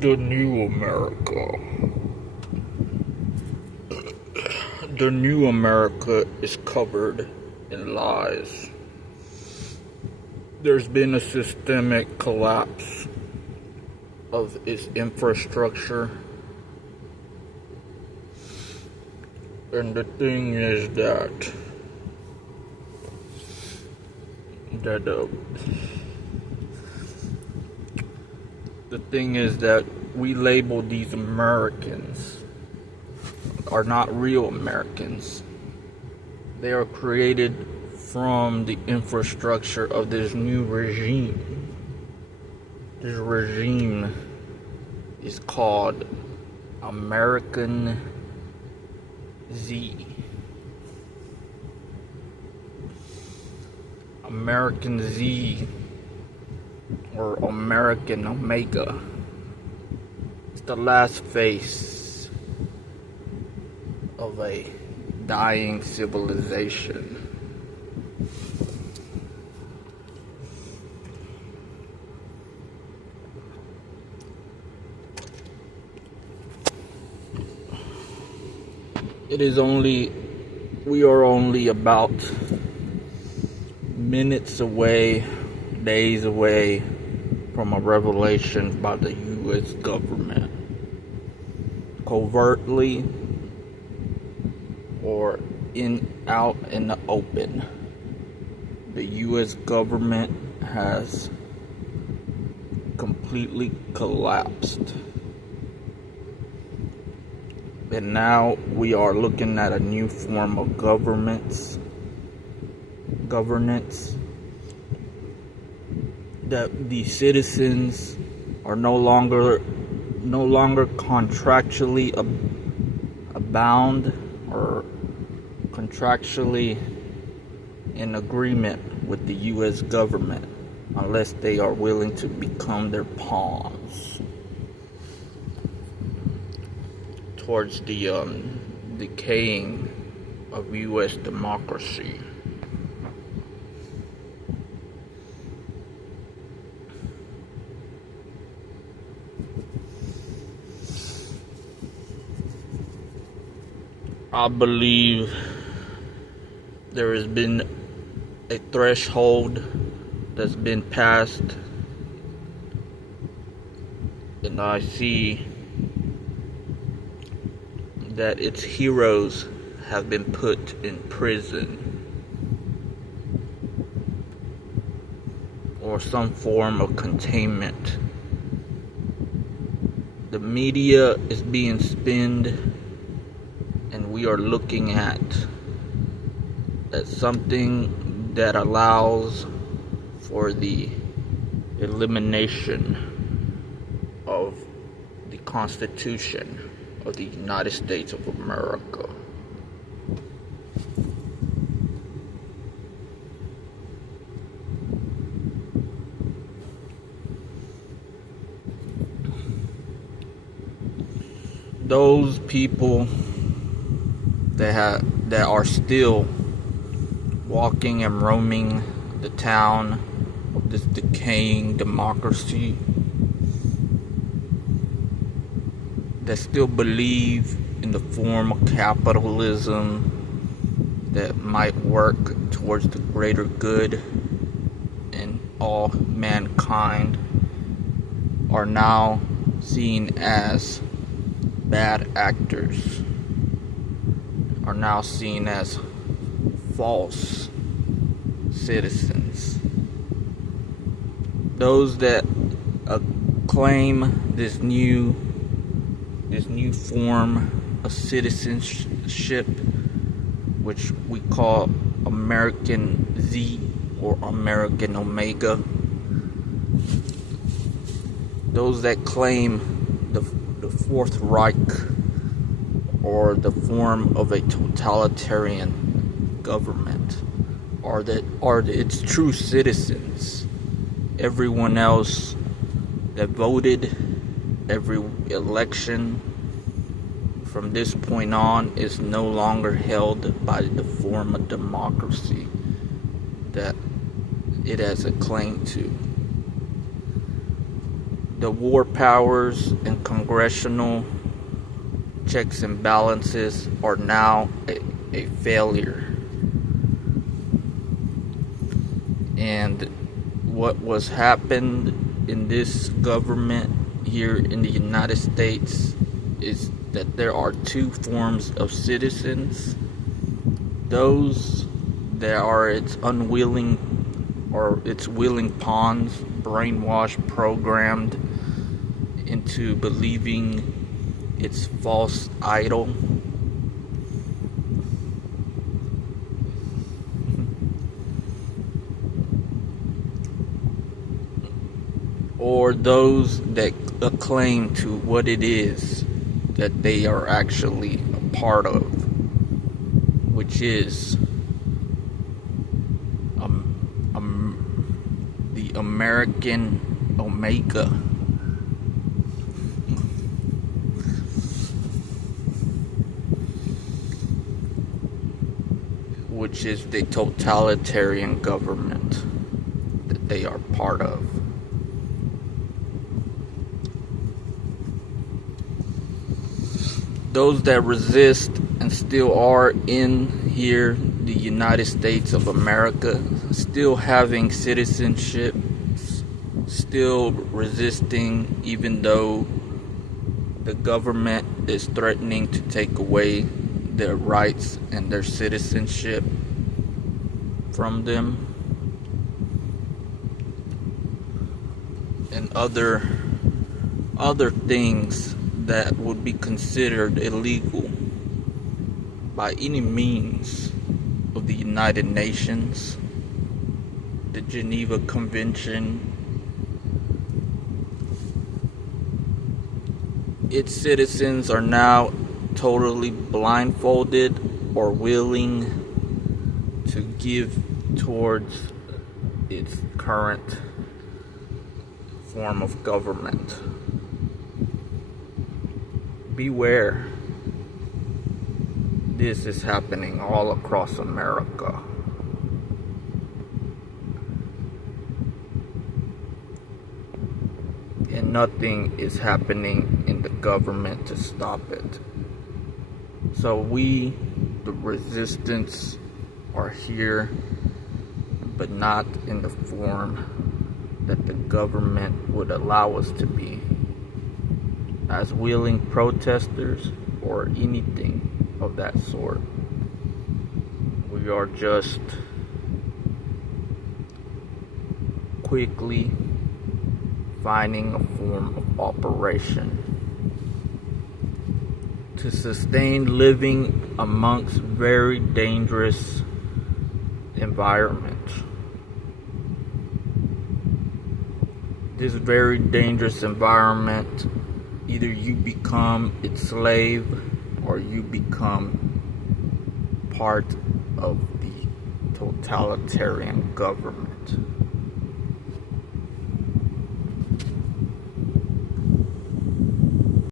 The new America. The new America is covered in lies. There's been a systemic collapse of its infrastructure. And the thing is that we label these Americans are not real Americans. They are created from the infrastructure of this new regime. This regime is called American Z. American Z, or American Omega. It's the last face of a dying civilization. We are only about minutes away, days away from a revelation by the U.S. government. Covertly or out in the open, the U.S. government has completely collapsed. And now we are looking at a new form of governance that the citizens are no longer contractually bound or contractually in agreement with the U.S. government unless they are willing to become their pawns towards the decaying of U.S. democracy. I believe there has been a threshold that's been passed, and I see that its heroes have been put in prison or some form of containment. The media is being spinned, and we are looking at something that allows for the elimination of the Constitution of the United States of America. Those people that are still walking and roaming the town of this decaying democracy, that still believe in the form of capitalism that might work towards the greater good in all mankind, are now seen as bad actors, are now seen as false citizens. Those that claim this new form of citizenship, which we call American Z or American Omega, those that claim the Fourth Reich or the form of a totalitarian government are its true citizens. Everyone else that voted every election from this point on is no longer held by the form of democracy that it has a claim to. The war powers and congressional checks and balances are now a failure. And what was happened in this government here in the United States is that there are two forms of citizens: those that are its unwilling or its willing pawns, brainwashed, programmed into believing its false idol, or those that acclaim to what it is that they are actually a part of, which is the American Omega, which is the totalitarian government that they are part of. Those that resist and still are in here, the United States of America, still having citizenship, still resisting, even though the government is threatening to take away their rights and their citizenship from them, and other things that would be considered illegal by any means of the United Nations, the Geneva Convention. Its citizens are now totally blindfolded or willing to give towards its current form of government. Beware. This is happening all across America. And nothing is happening in the government to stop it. So we, the resistance, are here, but not in the form that the government would allow us to be, as willing protesters or anything of that sort. We are just quickly finding a form of operation to sustain living amongst very dangerous environment. This very dangerous environment, either you become its slave or you become part of the totalitarian government.